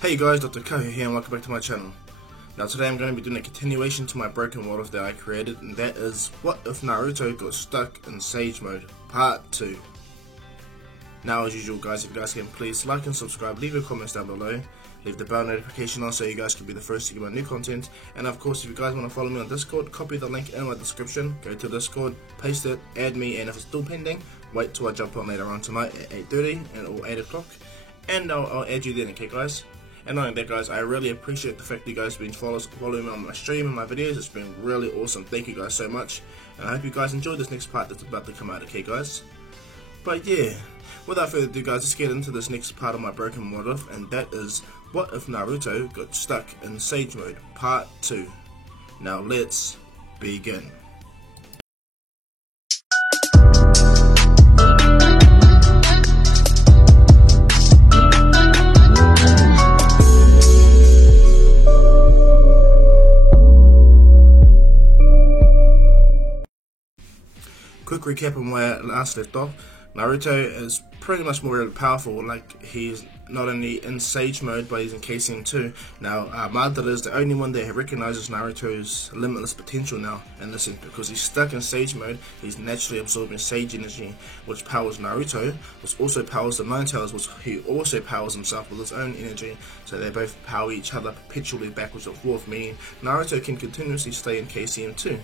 Hey guys, Dr. Kahu here and welcome back to my channel. Now today I'm going to be doing a continuation to my broken what if that I created, and that is what if Naruto got stuck in Sage Mode Part 2. Now as usual guys, if you guys can please like and subscribe, leave your comments down below, leave the bell notification on so you guys can be the first to get my new content, and of course if you guys want to follow me on Discord, copy the link in my description, go to Discord, paste it, add me, and if it's still pending, wait till I jump on later on tonight at 8:30 or 8 o'clock, and I'll add you then, okay guys? And not only that guys, I really appreciate the fact that you guys have been following me on my stream and my videos. It's been really awesome. Thank you guys so much. And I hope you guys enjoyed this next part that's about to come out, okay guys? But yeah, without further ado guys, let's get into this next part of my broken what if, and that is what if Naruto got stuck in Sage Mode Part 2. Now let's begin. Quick recap on where I last left off. Naruto is pretty much more really powerful, like he's not only in Sage Mode but he's in KCM too. Now Madara is the only one that recognizes Naruto's limitless potential now in this sense, because he's stuck in Sage Mode. He's naturally absorbing Sage energy, which powers Naruto, which also powers the Nine Tails, which he also powers himself with his own energy, so they both power each other perpetually backwards and forth, meaning Naruto can continuously stay in KCM too,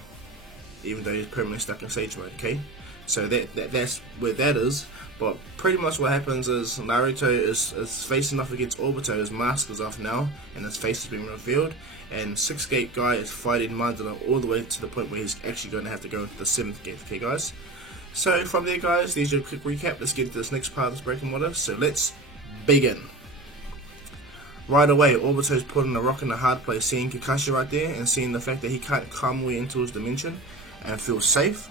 even though he's permanently stuck in Sage Mode, okay? So that's where that is. But pretty much what happens is Naruto is facing off against Obito. His mask is off now, and his face has been revealed. And 6th Gate guy is fighting Madara all the way to the point where he's actually going to have to go into the 7th Gate, okay guys? So from there guys, there's your quick recap. Let's get into this next part of this breaking what if. So let's begin. Right away, Obito's putting a rock in the hard place, seeing Kakashi right there and seeing the fact that he can't come way into his dimension and feel safe.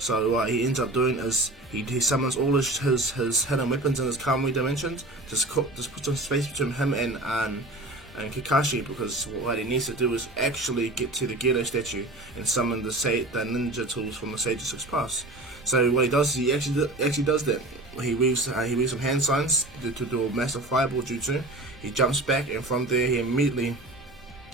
So what he ends up doing is he summons all his hidden weapons in his Kamui dimensions, just puts some space between him and Kakashi, because what he needs to do is actually get to the Gedo statue and summon the ninja tools from the Sage of Six Paths. So what he does is he actually does that. He weaves some hand signs to do a massive fireball jutsu. He jumps back, and from there he immediately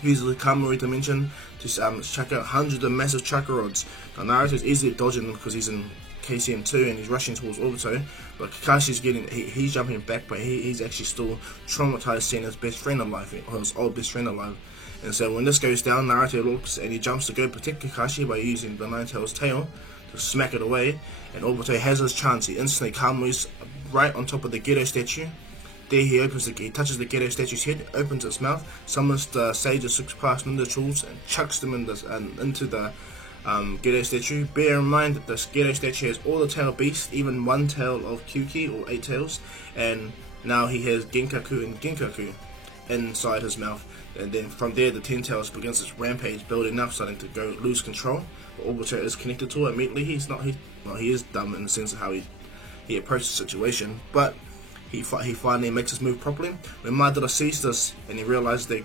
uses the Kamui dimension to chuck out hundreds of massive chakra rods. Now Naruto is easily dodging them because he's in KCM 2 and he's rushing towards Obito, but Kakashi's he's jumping back, but he's actually still traumatized seeing his best friend alive, or his old best friend alive. And so when this goes down, Naruto looks and he jumps to go protect Kakashi by using the Nine Tails tail to smack it away, and Obito has his chance. He instantly Kamui's right on top of the Gedo statue. There he touches the Gedo statue's head, opens its mouth, summons the Sage of Six Paths ninja tools and chucks them into the Gedo statue. Bear in mind that this Gedo statue has all the tail beasts, even one tail of Kyuki, or 8 tails, and now he has Genkaku and Genkaku inside his mouth. And then from there the 10 tails begins its rampage, building up, starting to lose control. But Obito is connected to it immediately. He is dumb in the sense of how he approaches the situation, but he finally makes his move properly. When Madara sees this and he realizes that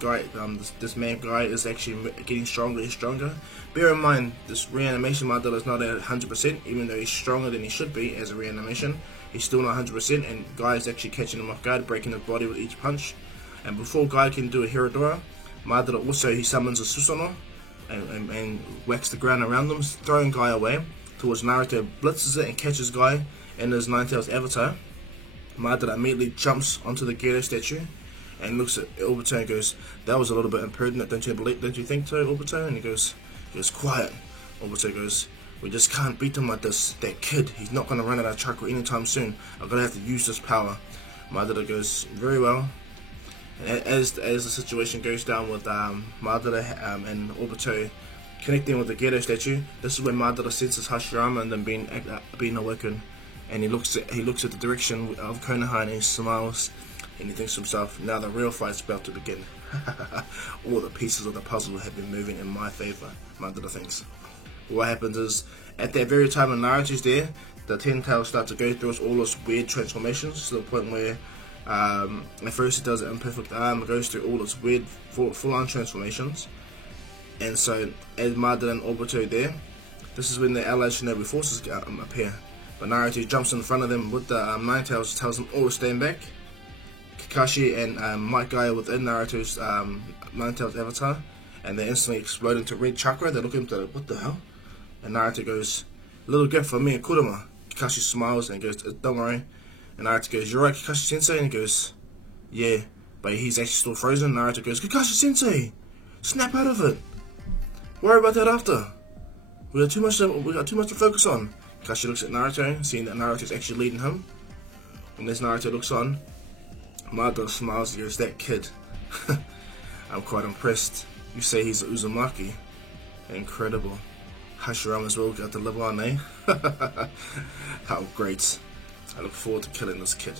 this man guy is actually getting stronger and stronger. Bear in mind, this reanimation Madara is not at 100%, even though he's stronger than he should be as a reanimation. He's still not 100%, and Guy is actually catching him off guard, breaking his body with each punch. And before Guy can do a Hiradora, Madara also he summons a Susanoo and whacks the ground around them, throwing Guy away. Towards Naruto blitzes it and catches Guy in his Nine Tails avatar. Madara immediately jumps onto the Gedo statue and looks at Obito and goes, "That was a little bit imprudent, don't you think so, Obito?" And he goes, "Quiet." Obito goes, "We just can't beat him like this. That kid, he's not going to run out of chakra anytime soon. I'm going to have to use this power." Madara goes, "Very well." And as the situation goes down with Madara and Obito connecting with the Gedo statue, this is when Madara senses Hashirama and then being awoken. And he looks at the direction of Konoha and he smiles and he thinks to himself, now the real fight's about to begin. All the pieces of the puzzle have been moving in my favor, Madara thinks. What happens is, at that very time when Naruto's there, the 10 tails start to go through all those weird transformations, to the point where at first it does an imperfect arm, it goes through all its weird full-on transformations. And so as Madara and Obito are there, this is when the allied shinobi forces appear. But Naruto jumps in front of them with the Nine Tails, tells them all to stand back, Kakashi and Might Guy within Naruto's Nine Tails avatar, and they instantly explode into red chakra. They look at him, what the hell? And Naruto goes, little gift for me and Kurama. Kakashi smiles and goes, don't worry. And Naruto goes, you're right, Kakashi Sensei? And he goes, yeah, but he's actually still frozen. Naruto goes, Kakashi Sensei, snap out of it. Worry about that after. We got too much to focus on. Kakashi looks at Naruto, seeing that Naruto's actually leading him. And as Naruto looks on, Madara smiles and goes, that kid. I'm quite impressed. You say he's an Uzumaki. Incredible. Hashirama as well got the live on, eh? How great. I look forward to killing this kid.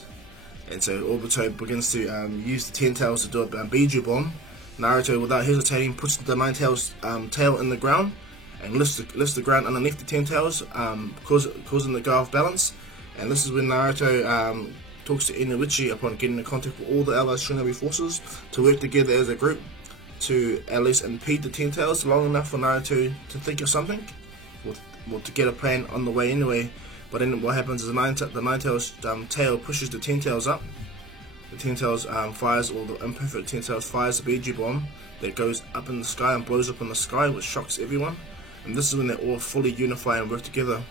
And so Obito begins to use the 10 tails to do a Biju bomb. Naruto, without hesitating, puts the 9 tails tail in the ground and lifts the ground underneath the 10 tails, causing the go off balance. And this is when Naruto talks to Inuichi upon getting in contact with all the allied shinobi forces to work together as a group to at least impede the 10 tails long enough for Naruto to think of something, or to get a plan on the way anyway. But then what happens is the 9 tails tail pushes the 10 tails up. The 10 tails fires, or the imperfect 10 tails fires the Biju bomb that goes up in the sky and blows up in the sky, which shocks everyone. And this is when they all fully unify and work together.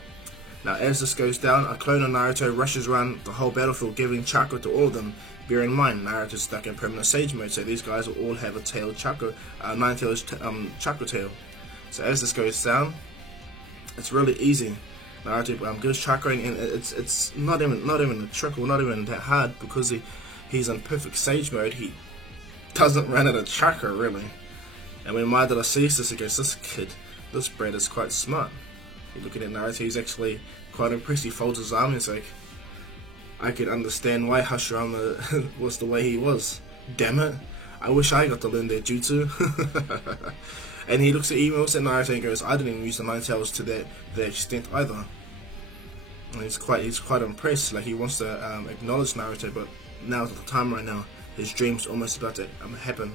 Now as this goes down, a clone of Naruto rushes around the whole battlefield giving chakra to all of them. Bear in mind, Naruto's stuck in permanent sage mode, so these guys will all have a tail chakra, 9 tails chakra tail. So as this goes down, it's really easy. Naruto gives chakra, and it's not even a trick, or not even that hard, because he's in perfect sage mode. He doesn't run out of chakra really. And when Madara sees this, he goes, this kid, this brat is quite smart. You're looking at Naruto, he's actually quite impressed. He folds his arm and he's like, I could understand why Hashirama was the way he was. Damn it, I wish I got to learn their jutsu. And he looks at Naruto and goes, I didn't even use the 9 tails to that extent either. And he's quite impressed. Like, he wants to acknowledge Naruto, but now's the time right now. His dream's almost about to happen.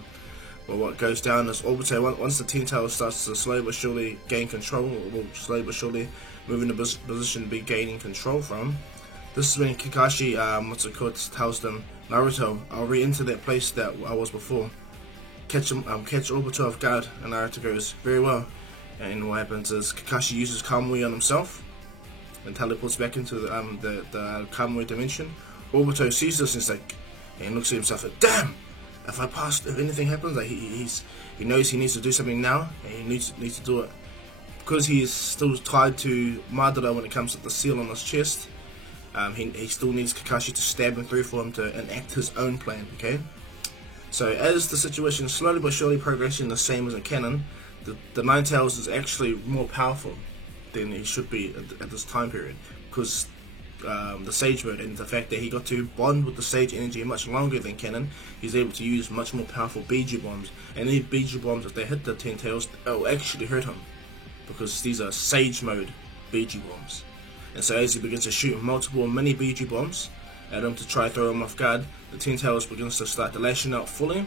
But what goes down is Obito, once the 10 tails starts to slowly but surely gain control, or will slowly but surely move into position to be gaining control from. This is when Kakashi, tells them, Naruto, I'll re-enter that place that I was before. Catch Obito off guard, and Naruto goes, very well. And what happens is Kakashi uses Kamui on himself and teleports back into the Kamui dimension. Obito sees this and he's like, and he looks at himself like, damn! If anything happens, like he knows he needs to do something now, and he needs to do it. Because he is still tied to Madara when it comes to the seal on his chest, he still needs Kakashi to stab him through for him to enact his own plan, okay? So as the situation is slowly but surely progressing the same as in canon, the 9 tails is actually more powerful than he should be at this time period, because the Sage mode and the fact that he got to bond with the Sage energy much longer than canon, he's able to use much more powerful Biju bombs. And these Biju bombs, if they hit the 10 tails, they'll actually hurt him, because these are Sage mode Biju bombs. And so as he begins to shoot multiple mini Biju bombs at him to try to throw him off guard, the 10 tails begins to start to lash out fully.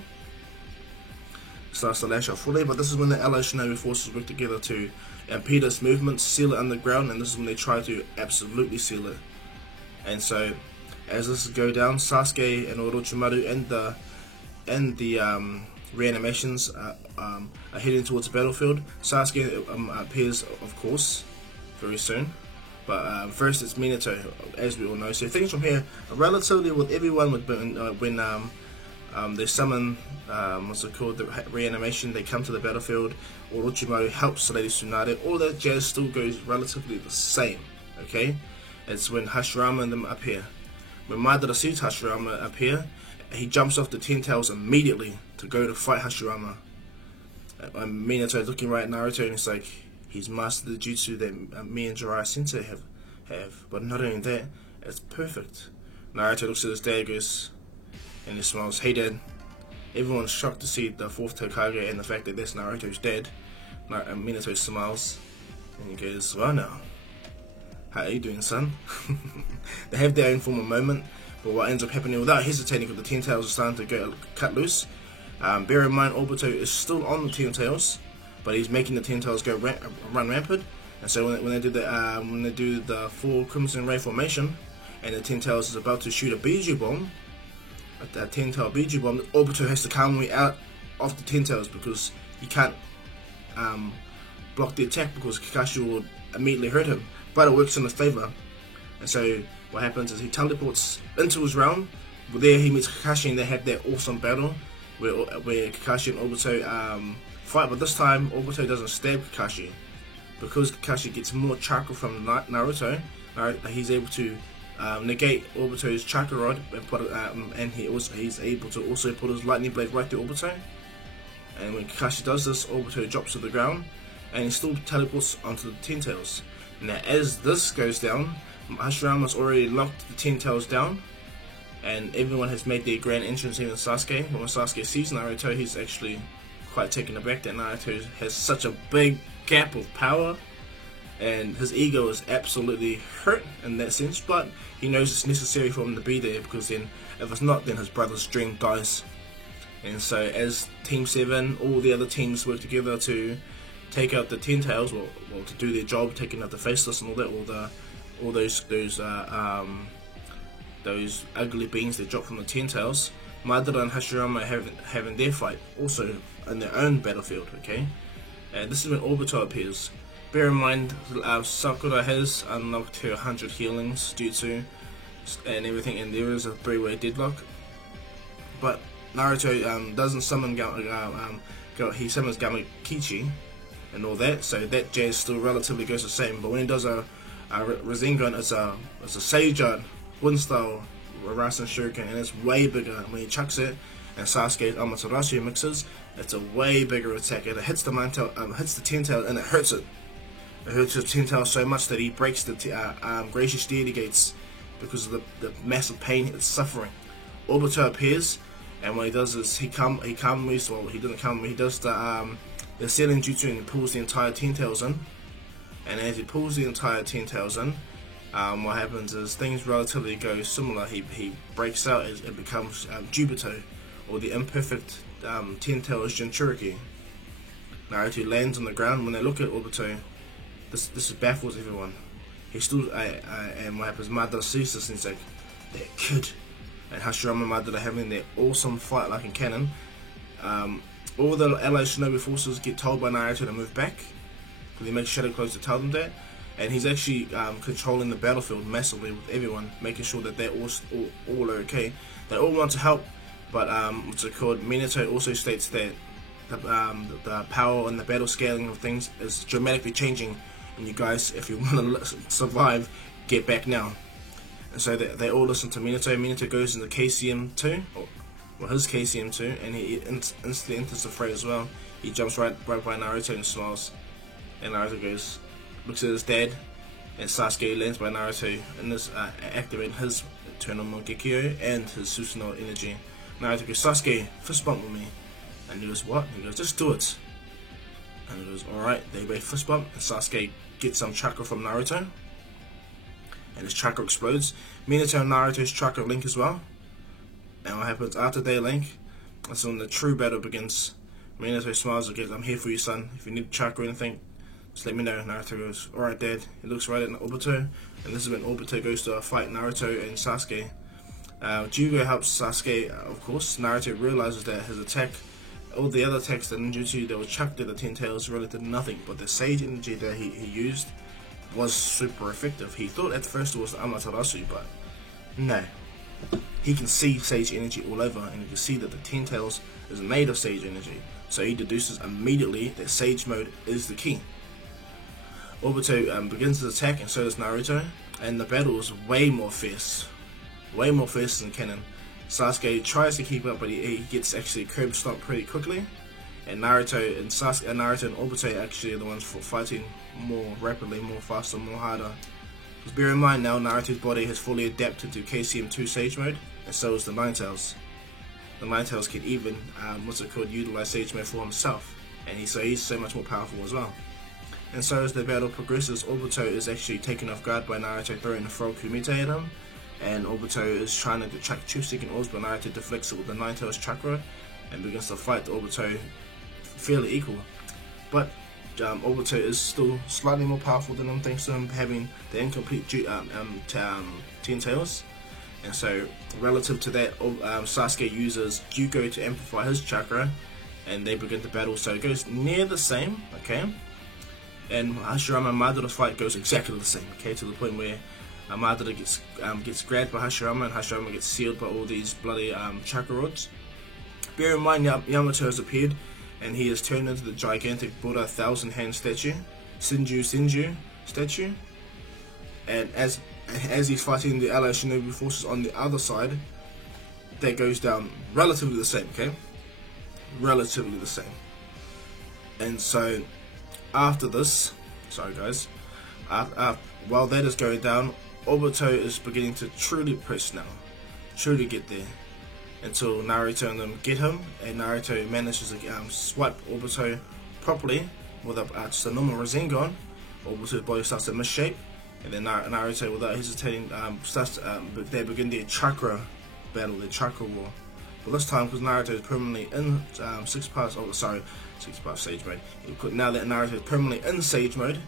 But this is when the allied shinobi forces work together to impede its movements, seal it underground, and this is when they try to absolutely seal it. And so, as this go down, Sasuke and Orochimaru and the reanimations are heading towards the battlefield. Sasuke appears, of course, very soon. But first, it's Minato, as we all know. So things from here are relatively with everyone when they summon the reanimation. They come to the battlefield. Orochimaru helps Lady Tsunade. All that jazz still goes relatively the same. Okay. It's when Hashirama and them appear. When Madara sees Hashirama appear, he jumps off the 10 tails immediately to go to fight Hashirama. Minato is looking right at Naruto and he's like, he's mastered the jutsu that me and Jiraiya Sensei have. But not only that, it's perfect. Naruto looks at his dad and he smiles, hey dad. Everyone's shocked to see the 4th Hokage and the fact that that's Naruto's dad. And Minato smiles and he goes, well now, how are you doing, son? They have their informal moment, but what ends up happening without hesitating, because the 10 tails are starting to cut loose. Bear in mind, Obito is still on the 10 tails, but he's making the 10 tails go run rampant. And so when they do the full Crimson Ray formation, and the 10 tails is about to shoot a Biju bomb, a 10-tail Biju bomb, Obito has to calm me out of the 10-tails because he can't block the attack because Kakashi will immediately hurt him. But it works in his favour. And so what happens is he teleports into his realm. There he meets Kakashi and they have that awesome battle where Kakashi and Obito fight. But this time Obito doesn't stab Kakashi. Because Kakashi gets more chakra from Naruto, he's able to negate Obito's chakra rod and put it, and he's able to also put his lightning blade right through Obito. And when Kakashi does this, Obito drops to the ground and he still teleports onto the 10-tails. Now as this goes down, Hashirama's already locked the 10-tails down and everyone has made their grand entrance, even Sasuke. When Sasuke sees Naruto, he's actually quite taken aback that Naruto has such a big gap of power and his ego is absolutely hurt in that sense, but he knows it's necessary for him to be there because then if it's not, then his brother's dream dies. And so as Team 7, all the other teams work together to take out the 10-tails, well to do their job, taking out the Faceless and all that, all those ugly beings that drop from the 10-tails. Madara and Hashirama having their fight also in their own battlefield, okay? And this is when Obito appears. Bear in mind, Sakura has unlocked her 100 healings due to and everything, and there is a 3-way deadlock. But Naruto doesn't summon he summons Gamakichi and all that, so that jazz still relatively goes the same. But when he does a Rasengan, it's a Seijan Wind style Rasen Shuriken, and it's way bigger. When he chucks it and Sasuke's Amaterasu mixes, it's a way bigger attack. It hits the 10-tail and it hurts it. It hurts the 10-tail so much that he breaks the Gracious Deity Gates because of the massive pain it's suffering. Obito appears, and what he does is he does the Sealing Jutsu and pulls the entire 10-tails in. And as he pulls the entire 10-tails in, what happens is things relatively go similar. He breaks out and becomes Jubito, or the imperfect 10-tails Jinchuriki. Naruto lands on the ground. When they look at Obito, this baffles everyone. He still and what happens? Madara sees this and he's like, "They're good." And Hashirama and Madara having their awesome fight like in canon. All the allied shinobi forces get told by Naruto to move back because he makes Shadow Clones to tell them that. And he's actually controlling the battlefield massively with everyone, making sure that they're all okay. They all want to help, but what's it called? Minato also states that the power and the battle scaling of things is dramatically changing, and you guys, if you want to survive, get back now. And so they all listen to Minato. Minato goes into KCM2, or his KCM2, and he instantly enters the fray as well. He jumps right by Naruto and smiles, and Naruto goes, looks at his dad, and Sasuke lands by Naruto and this activating his Eternal Mangekyo and his Susanoo energy. Naruto goes, "Sasuke, fist bump with me." And he goes, "What?" And he goes, "Just do it." And he goes, "Alright." They both fist bump, and Sasuke gets some chakra from Naruto, and his chakra explodes. Minato and Naruto's chakra link as well. And what happens after they link, that's when the true battle begins. Minato smiles and goes, "I'm here for you, son. If you need chakra or anything, just let me know." Naruto goes, "Alright, Dad." He looks right at Obito, and this is when Obito goes to fight Naruto and Sasuke. Jugo helps Sasuke, of course. Naruto realizes that his attack, all the other attacks that ninjutsu that was chucked at the 10-tails really did nothing, but the Sage energy that he used was super effective. He thought at first it was the Amaterasu, but no. He can see Sage energy all over, and you can see that the 10-tails is made of Sage energy, so he deduces immediately that Sage mode is the key. Obito begins his attack, and so does Naruto, and the battle is way more fierce than canon. Sasuke tries to keep up, but he gets actually curb stomped pretty quickly, and Naruto and Obito actually are the ones fighting more rapidly, more faster, more harder. Because bear in mind now, Naruto's body has fully adapted to KCM2 Sage mode, and so is the Nine-Tails. The Nine-Tails can even utilize Sage mode for himself, and he's so much more powerful as well. And so as the battle progresses, Obito is actually taken off guard by Naruto throwing the Frog Kumite at him, and Obito is trying to chuck 2 second orbs, but Naruto deflects it with the Nine-Tails chakra and begins to fight Obito fairly equal. But Obito is still slightly more powerful than him thanks to him having the incomplete 10-tails. And so, relative to that, Sasuke uses Gyuko to amplify his chakra, and they begin to battle. So it goes near the same, okay? And Hashirama and Madara's fight goes exactly the same, okay? To the point where Madara gets grabbed by Hashirama, and Hashirama gets sealed by all these bloody chakra rods. Bear in mind, Yamato has appeared, and he has turned into the gigantic Buddha 1,000-hand statue, Senju statue. And as he's fighting the allied shinobi forces on the other side, that goes down relatively the same, okay? Relatively the same. And so, after this, sorry guys, while that is going down, Obito is beginning to truly press now, truly get there, until Naruto and them get him, and Naruto manages to swipe Obito properly with just a normal Rasengan. Obito's body starts to misshape, and then Naruto, without hesitating, they begin their chakra battle, their chakra war. But this time, because Naruto is permanently in 6-path Sage mode, now that Naruto is permanently in Sage mode,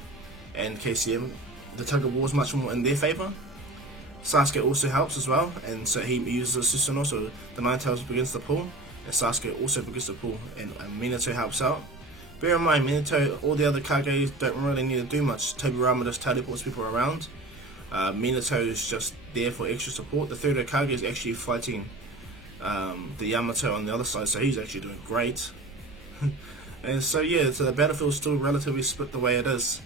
and KCM, the tug of war is much more in their favour. Sasuke also helps as well, and so he uses Susanoo, so the Nine Tails begins to pull, and Sasuke also begins to pull, and Minato helps out. Bear in mind, Minato, all the other Kages don't really need to do much. Tobirama just teleports people around. Minato is just there for extra support. The third Hokage is actually fighting the Yamato on the other side, so he's actually doing great. And so yeah, so the battlefield is still relatively split the way it is.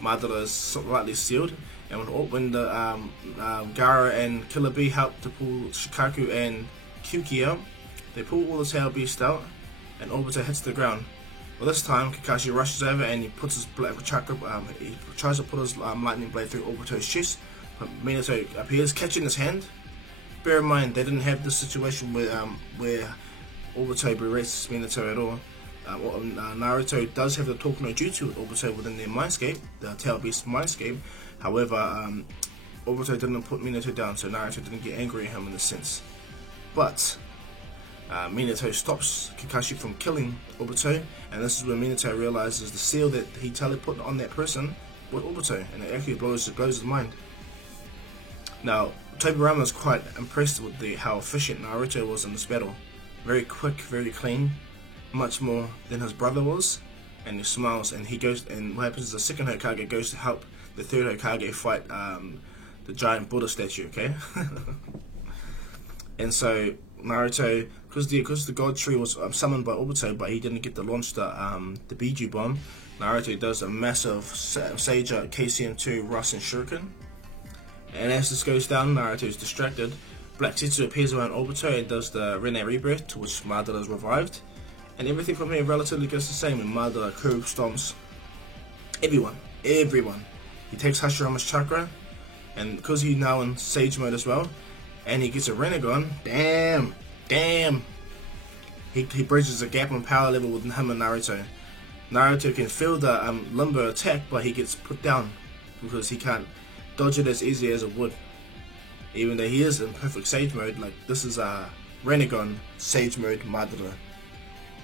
Madara is slightly sealed, and when the Gaara and Killer Bee help to pull Shikaku and Kyuki out, they pull all the tail beasts out, and Obito hits the ground. Well, this time Kakashi rushes over and he puts his chakra. He tries to put his lightning blade through Obito's chest, but Minato appears, catching his hand. Bear in mind, they didn't have this situation where Obito berates Minato at all. Naruto does have the Talk no Jutsu with Obito within their mindscape, the Tail Beast mindscape. However, Obito didn't put Minato down, so Naruto didn't get angry at him in a sense. But Minato stops Kakashi from killing Obito, and this is when Minato realizes the seal that he teleported on that person with Obito, and it actually blows his mind. Now, Tobirama is quite impressed with how efficient Naruto was in this battle. Very quick, very clean, much more than his brother was, and he smiles, and he goes, and what happens is the second Hokage goes to help the third Hokage fight the giant Buddha statue, okay? And so Naruto, because the God Tree was summoned by Obito, but he didn't get to launch the Biju Bomb, Naruto does a massive Sage KCM2 Rasen Shuriken. And as this goes down, Naruto is distracted. Black Zetsu appears around Obito and does the Rene Rebirth, to which Madara is revived. And everything from here relatively goes the same, and Madara curb stomps everyone. He takes Hashirama's chakra, and because he's now in Sage mode as well, and he gets a Rinnegan, damn, he bridges a gap in power level with him and Naruto. Naruto can feel the limbo attack, but he gets put down because he can't dodge it as easy as it would. Even though he is in perfect Sage mode, like this is a Rinnegan Sage mode Madara.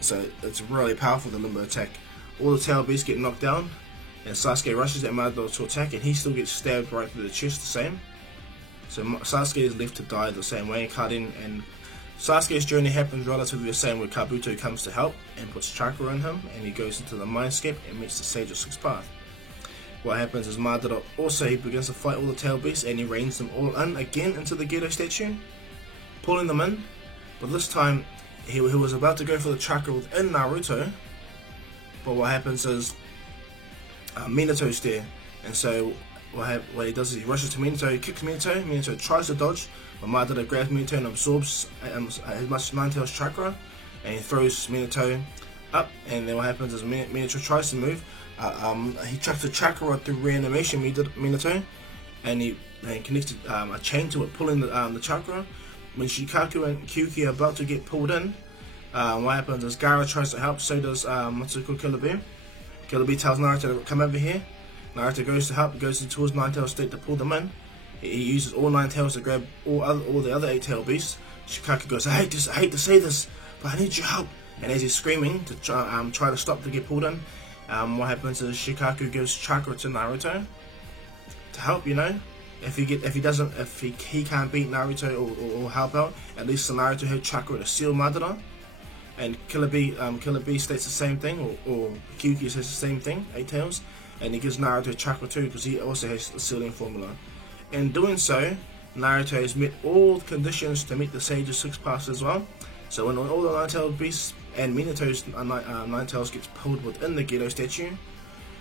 So it's really powerful, the limbo attack. All the tail beasts get knocked down, and Sasuke rushes at Madara to attack, and he still gets stabbed right through the chest the same. So Sasuke is left to die the same way. And Sasuke's journey happens relatively the same, where Kabuto comes to help and puts chakra in him, and he goes into the mindscape and meets the Sage of 6 Path. What happens is Madara also, he begins to fight all the tail beasts, and he reins them all in again into the Gedo statue, pulling them in. But this time he was about to go for the chakra within Naruto, but what happens is Minato's there, and so what he does is he rushes to Minato, he kicks Minato. Minato tries to dodge, but Madara grabs Minato and absorbs as much Nine Tails chakra, and he throws Minato up. And then what happens is Minato tries to move. He chucks the chakra through reanimation Minato, and he connects a chain to it, pulling the chakra. When Shikaku and Kyuki are about to get pulled in, what happens is Gaara tries to help, so does Killer Bee. Killer Bee tells Naruto to come over here. Naruto goes to help, goes into his Nine Tails state to pull them in. He uses all 9 tails to grab all the other 8 tail beasts. Shikaku goes, I hate to say this, but I need your help. And as he's screaming to try to stop to get pulled in, what happens is Shikaku gives chakra to Naruto to help, you know. if he can't beat Naruto or help out, at least Naruto had chakra to seal Madara. And Killer B states the same thing, or Kyuki says the same thing, 8 Tails, and he gives Naruto chakra too because he also has the sealing formula. In doing so, Naruto has met all conditions to meet the Sage's 6 paths as well. So when all the Nine-Tailed beasts and Minato's Nine-Tails gets pulled within the Gedo statue,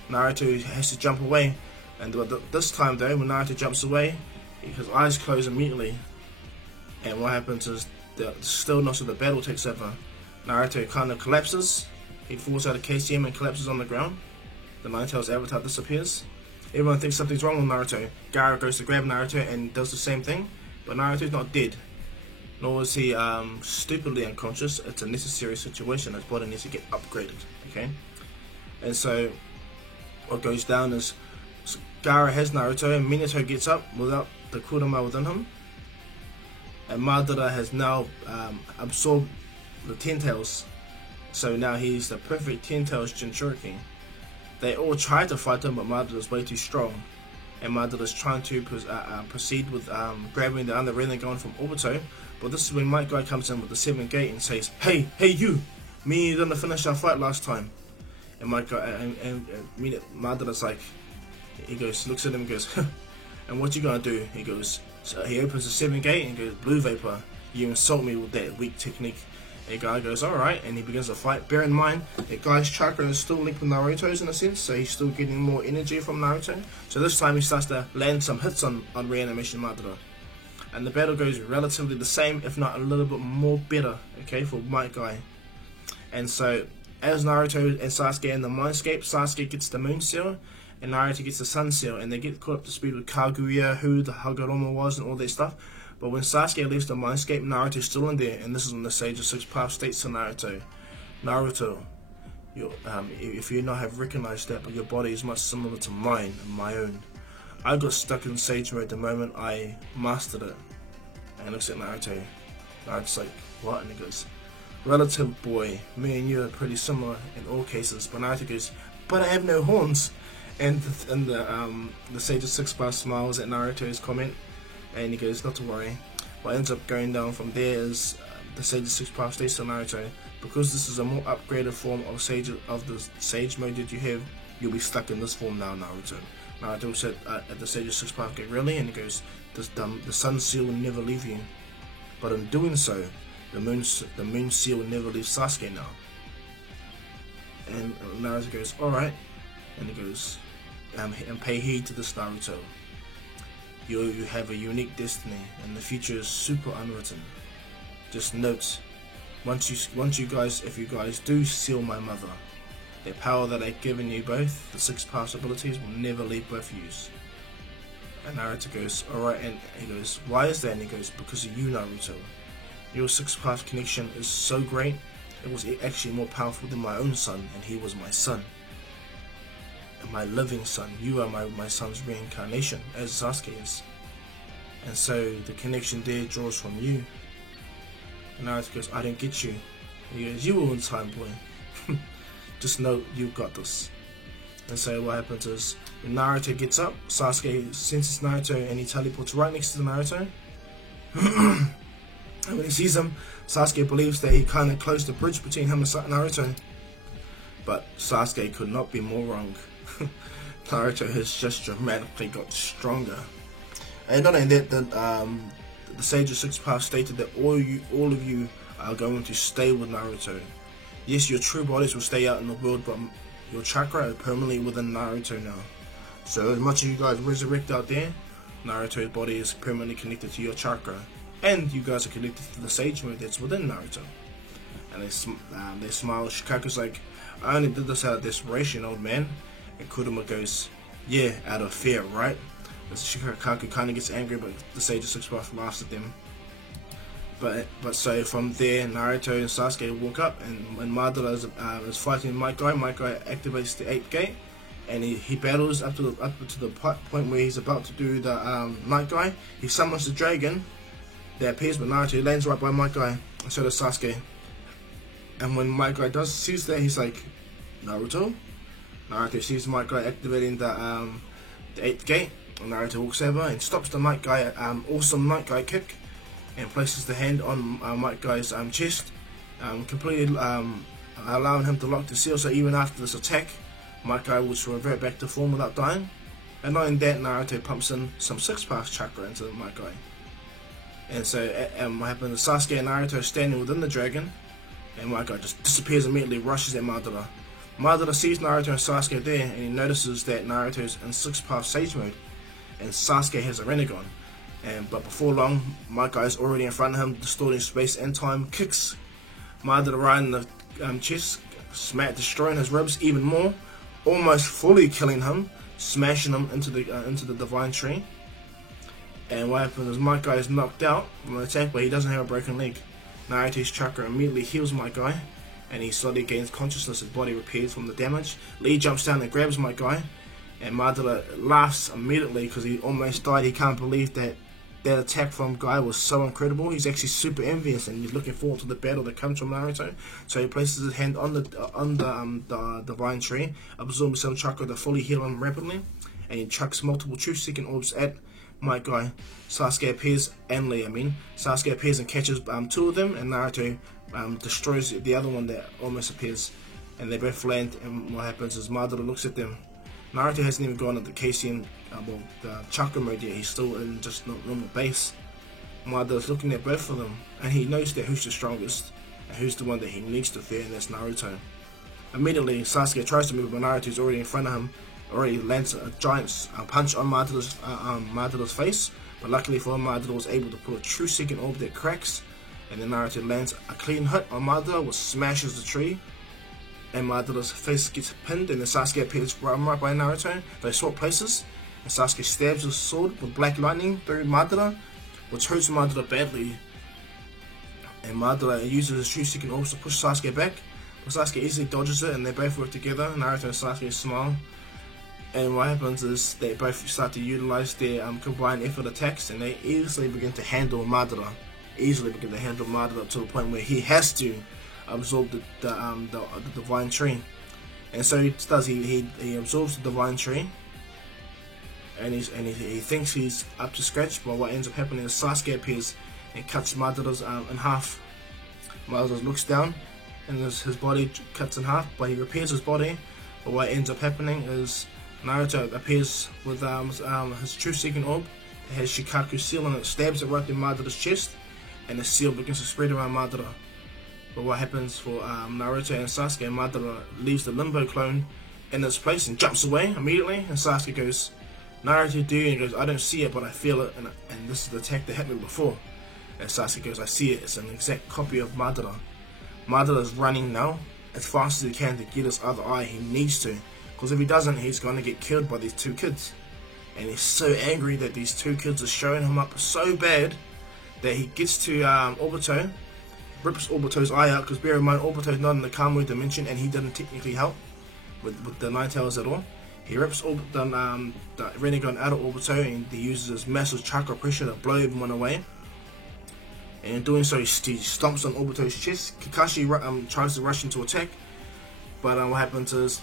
Naruto has to jump away. And this time though, when Naruto jumps away, his eyes close immediately. And what happens is the stillness of the battle takes over. Naruto kind of collapses. He falls out of KCM and collapses on the ground. The Nine-Tails avatar disappears. Everyone thinks something's wrong with Naruto. Gaara goes to grab Naruto and does the same thing, but Naruto's not dead. Nor is he stupidly unconscious. It's a necessary situation. His body needs to get upgraded. Okay, and so what goes down is Gaara has Naruto, and Minato gets up without the Kurama within him, and Madara has now absorbed the 10 Tails, so now he's the perfect 10 Tails Jinchuriki. They all try to fight him, but Madara's way too strong, and Madara's trying to proceed with grabbing the other Rinnegan from Obito. But this is when Might Guy comes in with the 7th gate and says, "Hey you, me and you didn't finish our fight last time." And Might Guy and Madara's like, he goes, looks at him and goes, "And what you gonna do?" He goes, so he opens the 7th gate and goes, "Blue Vapor, you insult me with that weak technique." A guy goes, "Alright," and he begins to fight. Bear in mind, that guy's chakra is still linked with Naruto's in a sense, so he's still getting more energy from Naruto. So this time he starts to land some hits on Reanimation Madara. And the battle goes relatively the same, if not a little bit more better, okay, for Might Guy. And so, as Naruto and Sasuke in the Mindscape, Sasuke gets the Moon Seal, and Naruto gets the Sun Seal, and they get caught up to speed with Kaguya, who the Hagoromo was, and all that stuff. But when Sasuke leaves the Mindscape, Naruto's still in there, and this is when the Sage of 6 Paths states to Naruto, if you not have recognized that, but your body is much similar to mine and my own. I got stuck in Sage mode the moment I mastered it. And he looks at Naruto. Naruto's like, "What?" And he goes, "Relative boy, me and you are pretty similar in all cases." But Naruto goes, "But I have no horns." And the Sage of 6 Paths smiles at Naruto's comment. And he goes, "Not to worry." What ends up going down from there is the Sage of 6 Paths states to Naruto, "Because this is a more upgraded form of the Sage mode that you have, you'll be stuck in this form now, Naruto." Naruto said at the Sage of 6 Paths, "Get really?" And he goes, the Sun Seal will never leave you. But in doing so, the Moon Seal will never leave Sasuke now. And Naruto goes, "Alright." And he goes, and pay heed to this, Naruto. You have a unique destiny, and the future is super unwritten. Just note, if you guys do seal my mother, the power that I've given you both, the 6 Paths abilities, will never leave both of you." And Naruto goes, "Alright," and he goes, "Why is that?" And he goes, "Because of you, Naruto. Your 6 Paths connection is so great, it was actually more powerful than my own son, and he was my son. My living son. You are my son's reincarnation, as Sasuke is. And so the connection there draws from you." And Naruto goes, "I don't get you." He goes, "You will in time, boy. Just know you've got this." And so what happens is, when Naruto gets up, Sasuke senses Naruto and he teleports right next to Naruto. And when he sees him, Sasuke believes that he kind of closed the bridge between him and Naruto. But Sasuke could not be more wrong. Naruto has just dramatically got stronger. And not only that, the Sage of 6 Paths stated that all of you are going to stay with Naruto. Yes, your true bodies will stay out in the world, but your chakra is permanently within Naruto now. So as much as you guys resurrect out there, Naruto's body is permanently connected to your chakra. And you guys are connected to the Sage mode that's within Naruto. And they smile. Shikaku's like, "I only did this out of desperation, old man." And Kurama goes, "Yeah, out of fear, right?" And Shikaku kind of gets angry, but the Sage of 6 Paths laughs at them. But so from there, Naruto and Sasuke walk up, and when Madara is fighting Might Guy activates the 8th gate, and he battles up to the point where he's about to do the Might Guy. He summons the dragon that appears, but Naruto lands right by Might Guy, and so does Sasuke. And when Might Guy sees that, he's like, "Naruto?" Naruto sees Might Guy activating the 8th gate, Naruto walks over and stops the Might Guy, awesome Might Guy kick, and places the hand on Might Guy's chest, completely allowing him to lock the seal. So even after this attack, Might Guy will revert back to form without dying. And not in that, Naruto pumps in some 6-pass chakra into Might Guy. And so what happens is Sasuke and Naruto are standing within the dragon, and Might Guy just disappears immediately, rushes at Madara. Madara sees Naruto and Sasuke there, and he notices that Naruto's in 6-pass Sage mode, and Sasuke has a Rinnegan. But before long, Might Guy is already in front of him, distorting space and time, kicks Madara right in the chest, destroying his ribs even more, almost fully killing him, smashing him into the Divine Tree. And what happens is Might Guy is knocked out from the attack, but he doesn't have a broken leg. Naruto's chakra immediately heals Might Guy, and he slowly gains consciousness. His body repairs from the damage. Lee jumps down and grabs Might Guy, and Madara laughs immediately because he almost died. He can't believe that attack from Guy was so incredible. He's actually super envious, and he's looking forward to the battle that comes from Naruto. So he places his hand on the Divine Tree, absorbs some chakra to fully heal him rapidly, and he chucks multiple True Second Orbs at Might Guy. Sasuke appears, and Lee, Sasuke appears and catches 2 of them, and Naruto destroys the other one that almost appears, and they both land. And what happens is Madara looks at them. Naruto hasn't even gone into Cassian, the chakra mode yet. He's still in just normal base. Madara's looking at both of them, and he knows that who's the strongest and who's the one that he needs to fear, and that's Naruto. Immediately, Sasuke tries to move, but Naruto's already in front of him. Already lands a giant punch on Madara's face, but luckily for him, Madara was able to pull a True Second Orb that cracks, and then Naruto lands a clean hit on Madara, which smashes the tree, and Madara's face gets pinned, and then Sasuke appears right by Naruto. They swap places, and Sasuke stabs his sword with black lightning through Madara, which hurts Madara badly, and Madara uses his True Second Orbs to push Sasuke back, but Sasuke easily dodges it, and they both work together. Naruto and Sasuke smile. And what happens is they both start to utilize their combined effort attacks, and they easily begin to handle Madara. To the point where he has to absorb the Divine Tree. And so he does. He absorbs the Divine Tree, and he thinks he's up to scratch. But what ends up happening is Sasuke appears and cuts Madara's in half. Madara looks down, and his body cuts in half, but he repairs his body. But what ends up happening is Naruto appears with his True Second Orb. It has Shikaku seal on it, stabs it right in Madara's chest, and the seal begins to spread around Madara. But what happens for Naruto and Sasuke, Madara leaves the Limbo clone in its place and jumps away immediately, and Sasuke goes, "Naruto, do you?" And he goes, "I don't see it, but I feel it, and this is the attack that hit me before." And Sasuke goes, "I see it, it's an exact copy of Madara." Madara's running now as fast as he can to get his other eye. He needs to, because if he doesn't, he's going to get killed by these 2 kids. And he's so angry that these 2 kids are showing him up so bad that he gets to Obito, rips Obito's eye out, because bear in mind, Obito's not in the Kamui dimension, and he didn't technically help with the Nine Tails at all. He rips the Rinnegan out of Obito, and he uses his massive chakra pressure to blow everyone away. And in doing so, he stomps on Obito's chest. Kakashi tries to rush into attack, but what happens is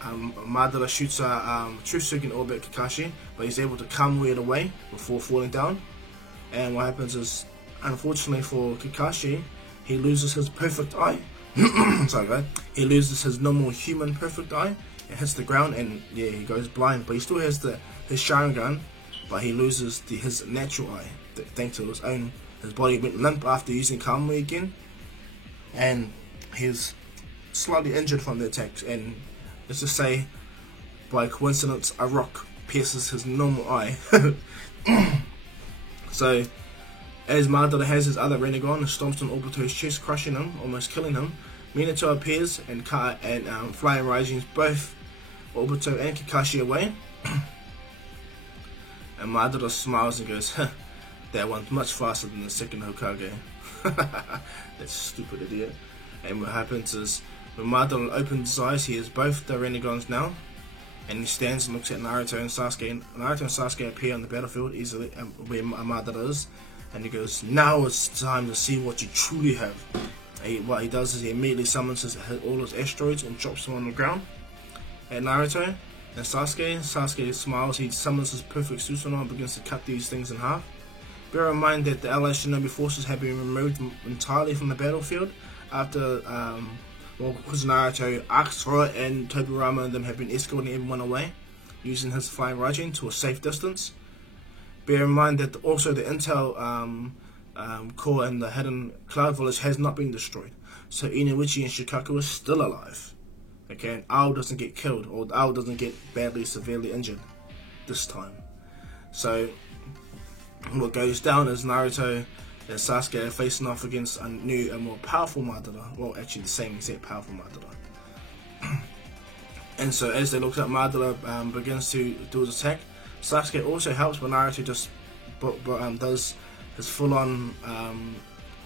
Madara shoots a True Second Orb at Kakashi, but he's able to Kamui it away before falling down. And what happens is, unfortunately for Kakashi, he loses his perfect eye. Sorry, guys. He loses his normal human perfect eye and hits the ground, and yeah, he goes blind. But he still has his Sharingan, but he loses his natural eye thanks to his body went limp after using Kamui again, and he's slightly injured from the attacks. And let's just say, by coincidence, a rock pierces his normal eye. So, as Madara has his other Rinnegan and stomps on Obito's chest, crushing him, almost killing him, Minato appears and Flying Raijins both Obito and Kakashi away. And Madara smiles and goes, "Huh, that one's much faster than the second Hokage." That stupid idiot. And what happens is, when Madara opens his eyes, he has both the Rinnegans now, and he stands and looks at Naruto and Sasuke. Naruto and Sasuke appear on the battlefield easily, where Madara is, and he goes, "Now it's time to see what you truly have." What he does is he immediately summons all his asteroids and drops them on the ground at Naruto, And Sasuke smiles. He summons his perfect Susanoo and begins to cut these things in half. Bear in mind that the allied shinobi forces have been removed entirely from the battlefield after, because Naruto, Akira, and Tobirama and them have been escorting everyone away, using his flying Raijin to a safe distance. Bear in mind that also the Intel core and the hidden Cloud Village has not been destroyed. So Inuichi and Shukaku are still alive. Okay, and Ao doesn't get killed, or Ao doesn't get badly, severely injured this time. So what goes down is Naruto and Sasuke are facing off against a new and more powerful Madara. Well, actually the same exact powerful Madara. And so as they look at Madara begins to do his attack, Sasuke also helps, but Naruto just does his full-on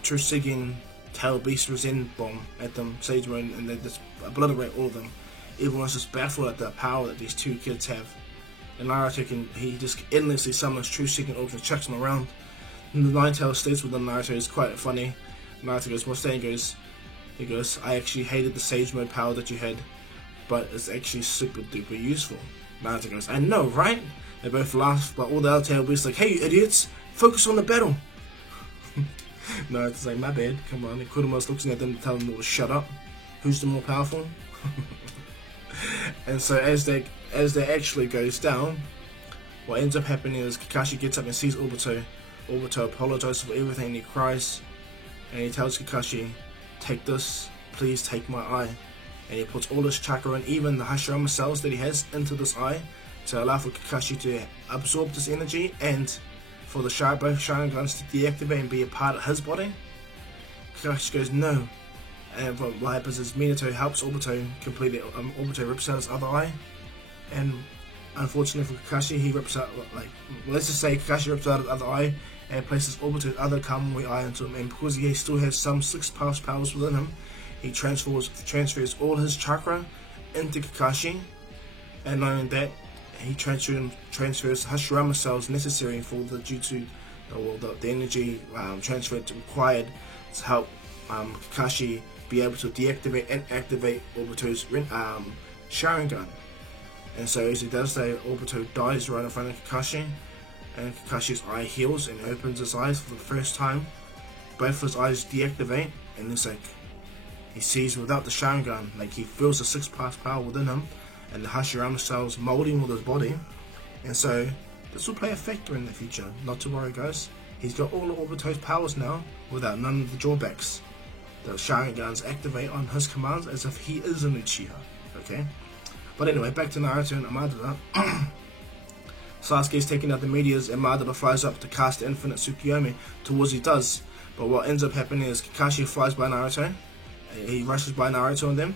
True Sigin Tail Beast Resent bomb at them, Sage Mode, and they just obliterate all of them. Everyone's just baffled at the power that these two kids have. And Naruto he just endlessly summons True Sigin orbs and chucks them around. And the Nine-Tailed states within Naruto is quite funny. Naruto goes, what's that? He goes, I actually hated the Sage Mode power that you had, but it's actually super duper useful. Naruto goes, I know, right? They both laugh, but all the other Tail Beasts like, hey you idiots, focus on the battle. Naruto's like, my bad, come on. And Kuruma's looking at them to tell them to shut up. Who's the more powerful? And so as they actually goes down, what ends up happening is Kakashi gets up and sees Obito. Obito apologizes for everything and he cries. And he tells Kakashi, take this, please take my eye. And he puts all his chakra and even the Hashirama cells that he has into this eye to allow for Kakashi to absorb this energy and for the both Sharingans to deactivate and be a part of his body. Kakashi goes, no. And what happens is Minato helps Obito completely. Obito rips out his other eye, and unfortunately for Kakashi, he rips out, let's just say Kakashi rips out his other eye and places Obito's other Kamui eye into him, and because he still has some 6 powers within him, he transfers all his chakra into Kakashi, and not only that, he transfers Hashirama cells necessary for the jutsu, the energy transfer required to help Kakashi be able to deactivate and activate Obito's Sharingan. And so as he does that, Obito dies right in front of Kakashi, and Kakashi's eye heals and opens his eyes for the first time. Both of his eyes deactivate, and it's like he sees without the Sharingan, like he feels the 6 power within him, and the Hashirama cells molding with his body. And so this will play a factor in the future. Not to worry, guys. He's got all of Obito's powers now without none of the drawbacks. The Sharingans activate on his commands as if he is an Uchiha. Okay? But anyway, back to Naruto and Madara. Sasuke's taking out the meteors and Madara flies up to cast the infinite Tsukuyomi towards he does. But what ends up happening is Kakashi flies by Naruto. He rushes by Naruto and them.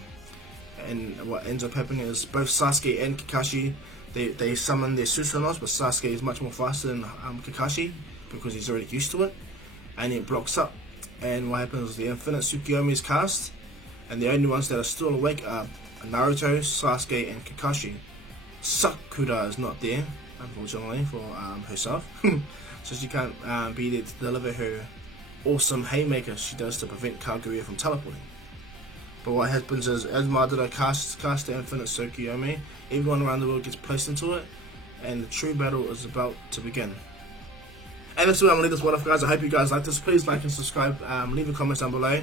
And what ends up happening is both Sasuke and Kakashi, they summon their Susanoo, but Sasuke is much more faster than Kakashi because he's already used to it. And it blocks up. And what happens is the infinite Tsukuyomi is cast. And the only ones that are still awake are Naruto, Sasuke, and Kakashi. Sakura is not there, unfortunately, for herself. So she can't be there to deliver her awesome haymaker she does to prevent Kaguya from teleporting. But what happens is, as Madara casts the infinite Tsukuyomi, everyone around the world gets placed into it, and the true battle is about to begin. And that's where I'm going to leave this one off, guys. I hope you guys like this. Please like and subscribe. Leave a comment down below.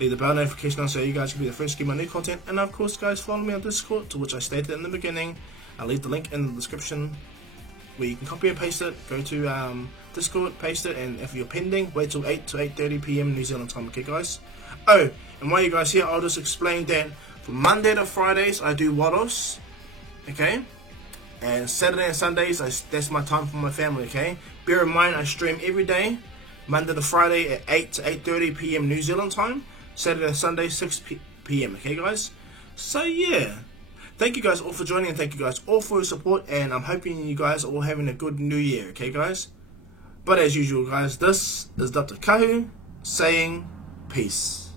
Leave the bell notification on so you guys can be the first to get my new content. And of course, guys, follow me on Discord, to which I stated in the beginning. I'll leave the link in the description where you can copy and paste it. Go to Discord, paste it, and if you're pending, wait till 8 to 8:30 PM New Zealand time, okay, guys? Oh, and while you guys here, I'll just explain that from Monday to Fridays I do Waros, okay? And Saturday and Sundays, that's my time for my family, okay? Bear in mind, I stream every day, Monday to Friday at 8 to 8:30 PM New Zealand time, Saturday and Sunday 6 PM, okay, guys? So yeah, thank you guys all for joining, and thank you guys all for your support, and I'm hoping you guys are all having a good new year, okay, guys? But as usual, guys, this is Dr. Kahu saying peace.